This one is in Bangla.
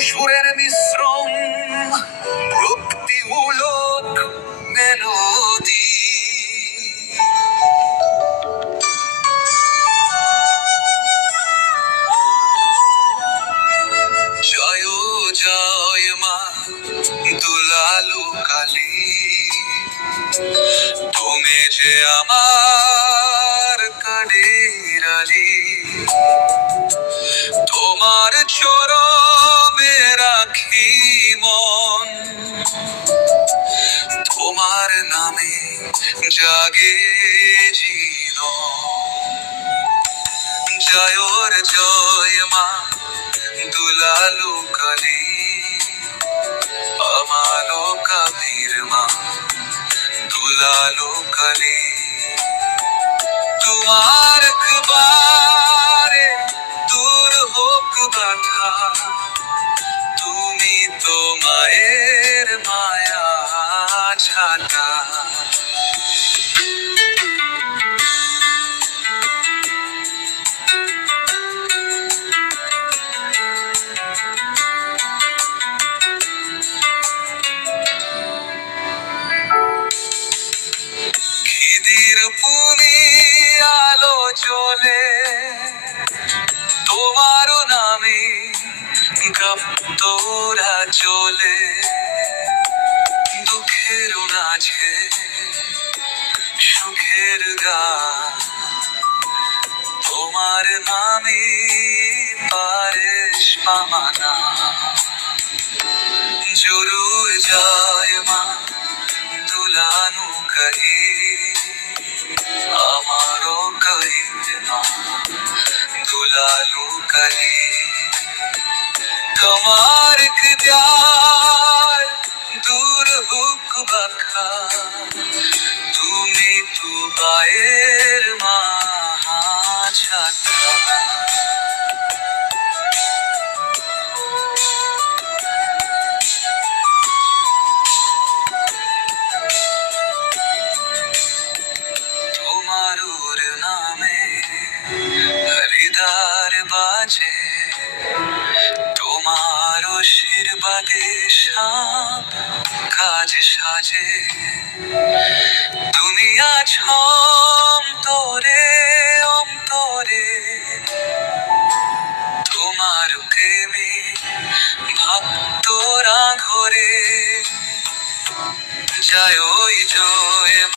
সুরের মিশ্রণ ভক্তিমূলক মেলোডি জয় জয় মা দুলালু কালী তুমি যে আমার কালিরালি তোমার রাখি মন তোমার নামে জাগে জয়র জয় মা, দুলালু কালী আমালো কবির মা, দুলালু কালী তোমার একবারে দূর হোক বাধা। তো গপ্তরা চলে, দুঃখের নাচে সুখের গা। তোমার নামে পারেশ পামানা। জরুর যায় মা, দুলানু করি। আমারও করি মা দুলালু করি। তোমার কৃত্যার দূর হুক বাখা তুমি তু পায়ের মা ছাতা তোমার নামে হরিদার বাজে। আশীর্বাদে সাপ কাজ সাজে। দুনিয়া ছম তোরে অন্তরে। তোমার প্রেমে ভক্তরা ঘরে। যায় ওই জয়